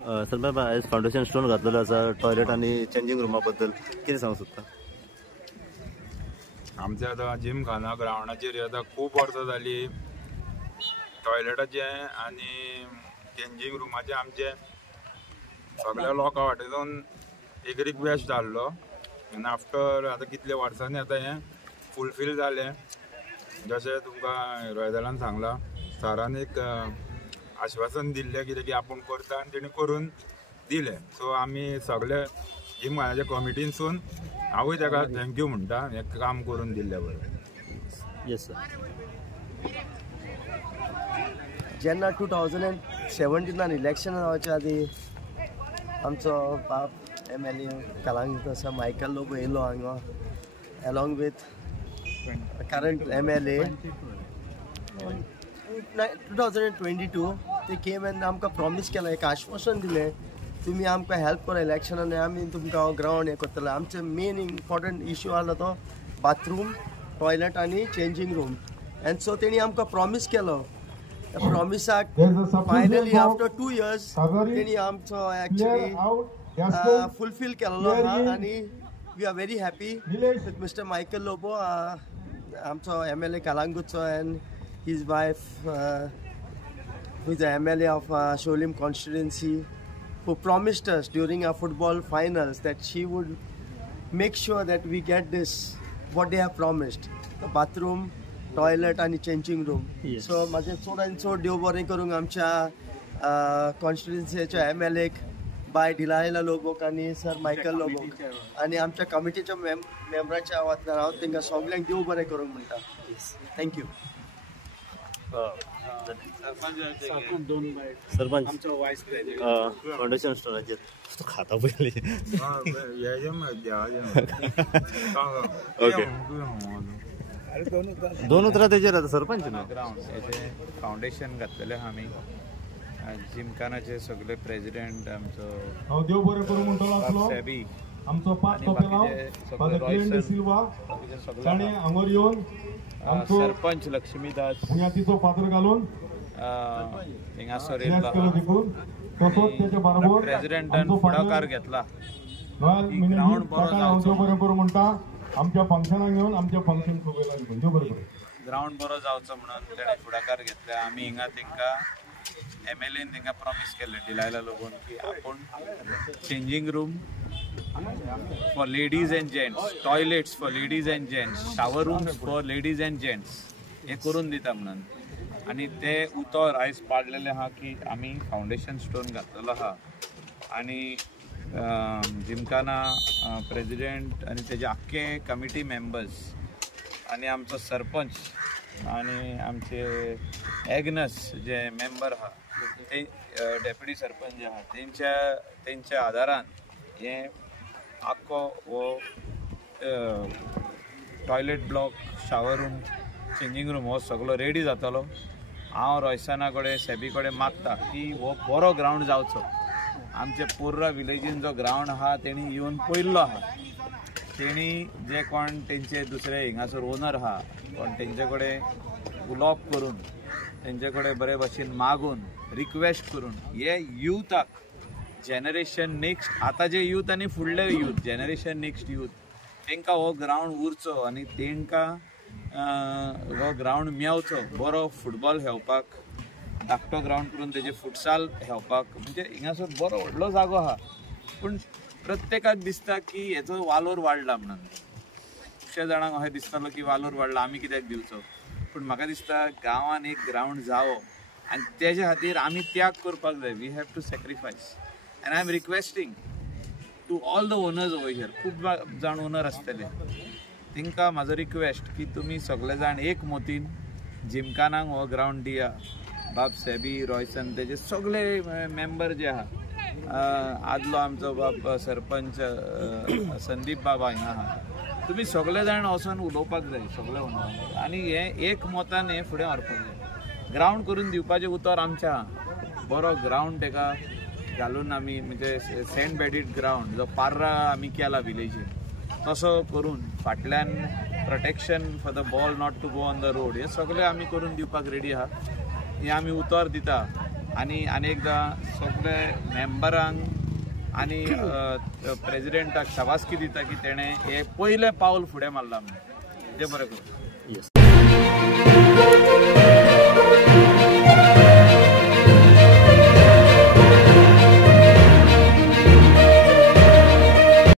Sir आज foundation stone घातलेलो आसा toilet आणि चेंजिंग रूमा बद्दल कितें सांगूंक सोदता? आमचे आतां जिम खाना ग्रावंडाचेर आतां खूब वर्सां जाली टॉयलेटाचे आनी चेंजिंग रुमाचे आमचे सगळ्या लोकां वाटेसून एक रिक्वेस्ट धाडलो आनी आफ्टर आतां कितल्या वर्सांनी आतां हें फुलफील जालें. जशें तुमकां रोयदलान सांगलां सरान एक आश्वासन दिल्लें कितें की आपूण करता आनी तेणी करून दिलें. सो आमी सगळे जिम खानाच्या कमिटीनसून हांवूय ताका थँक्यू म्हणटा हें काम करून दिल्ल्या बरोबर. Yes sir. जेन्ना 2017 इलेक्शन जावच्या आदी आमचो बाप MLA कलांगूट आसा मायकल लोबो येयलो हांगा अलॉंग विथ करंट MLA 2022 ते केम एंड आमकां प्रॉमिस केलें एक आश्वासन दिलें तुमी आमकां हेल्प करा इलेक्शनान आमी तुमकां ग्रावंड हें करतले. आमचे मेन इम्पॉर्टंट इश्यू आसलो तो बाथरूम टॉयलेट आनी चेंजिंग रूम एंड सो तेणी आमकां प्रॉमिस केलो. प्रॉमिसाक फायनली आफ्टर 2 years तेणी आमचो एक्चुअली फुलफील केलेलो आहा आनी we are very happy with Mister Michael Lobo आमचो MLA कलांगूटचो and his wife who is the MLA of Sholim constituency who promised us during our football finals that she would make sure that we get this what they have promised, the bathroom toilet and changing room. Yes. So माझे चोडान चोड देव बरें करूंक आमच्या कॉन्स्टिट्युएन्सीच्या MLA bye Delilah लोबोक आनी sir Michael लोबोक आनी आमच्या कमिटीच्या मेंबराच्या वांगडा हांव तांकां सगळ्यांक देव बरें करूंक म्हणटा. थँक्यू. सरपंच फाउंडेशन स्टोनाचेर खाता पयली ओके दोन उतरां तेजेर आतां सरपंच ग्राउंड हेजे फाउंडेशन घातलेलें आहा आमी जिमखानाचे सगळे प्रेसिडेंट आमचो देव बरें करूं म्हणटलो सेबी आमचो पांच टोपेलांव फादर क्लेंट सिल्वा ताणें हांगर येवन सरपंच लक्ष्मीदास पुण्यातीचो फादर घालून हिंगासर तसोच तेच्या बरोबर प्रेसिडेंटान फुडाकार घेतला. ग्राउंड बरें करूं म्हणटा आमच्या फंक्शनाक येवन आमच्या फंक्शन प्रोग्रामाक घेवन देव बरें करूं. ग्राउंड बरो जावचो म्हणून तेणें फुडाकार घेतला. आमी हिंगा तांकां MLAन तांकां प्रॉमिस केल्लें डिलायला लोगून की आपूण changing room for ladies and gents, toilets for ladies and gents, shower rooms for ladies and gents हे करून दिता म्हणून. आणि ते उतर आयज पाडलेले आहा की आमी फाउंडेशन स्टोन घातलेलो आहा आनी जिमखाना प्रेसिडेंट आनी तेजे आख्खे कमिटी मेंबर्स आनी आमचो सरपंच आनी आमचे एग्नस जे मेंबर आहा ते डेप्युटी सरपंच जे आहा तेंच्या आदारान हे आख्खो वो toilet block shower room changing room हो सगळो रेडी जातलो. हांव रोयसना कडेन सेबी कडेन मागता की हो बरो ग्राउंड जावचो. आमच्या पुर्रा विलेजीन जो ग्राउंड आहा तेणी येवन पयल्लो आहा. तेणी जे कोण तेंचे दुसरे हिंगासर ओनर आहा कोण तेंचे कडेन उलोवप करून तेंचे कडेन बरे भाशेन मागून रिक्वेस्ट करून हे युथाक जनरेशन नेक्स्ट आता जे यूथ आनी फुडले यूथ जनरेशन नेक्स्ट यूथ तांकां हो ग्राउंड उरचो आनी तांकां हो ग्राउंड मेवचो बरो फुटबॉल खेळपाक धाकटो ग्राउंड करून तेजे फुटसाल खेळपाक. म्हणजे हिंगासर बरो व्हडलो जागो आहा पूण प्रत्येकाक दिसता की हेचो वालोर वाडला म्हणून. खुबशे जाणांक अशें दिसतालो की वालोर वाडला आमी कित्याक दिवचो. पूण म्हाका दिसता गांवांत एक ग्राउंड जावो आनी तेजे खातीर आमी त्याग करपाक जाय. We have to sacrifice. And I am requesting to all the owners over here, खूब जाण ओनर आसतले तांकां म्हाजो रिक्वेस्ट की तुमी सगळे जाण एक मोतीन जिमखानाक हो ग्राउंड दिया. बाब सेबी रॉयसन तेजे सगळे मेंबर जे आहा आदलो आमचो बाब सरपंच संदीप बाबा हिंगा आहा तुमी सगळे जाण वचून उलोवपाक जाय सगळे ओनर आनी हें एक मोतान हें फुडें व्हरपाक जाय. ग्राउंड करून दिवपाचें उतर आमचें आहा. बरो ग्राउंड तेका घालून आमी म्हणजे सेंड बेडीड ग्राउंड जो पार्रा आमी केला विलेजीन तसो करून फाटल्यान protection for the ball not to go on the road हे सगळे आमी करून दिवपाक रेडी आहा. हे आमी उतर दिता आनी एकदां सगळे मेंबरांक आनी प्रेसिडेंटाक शाबासकी दिता की तेणें हें पयलें पावल फुडें मारलां म्हणून. देव बरें करूं.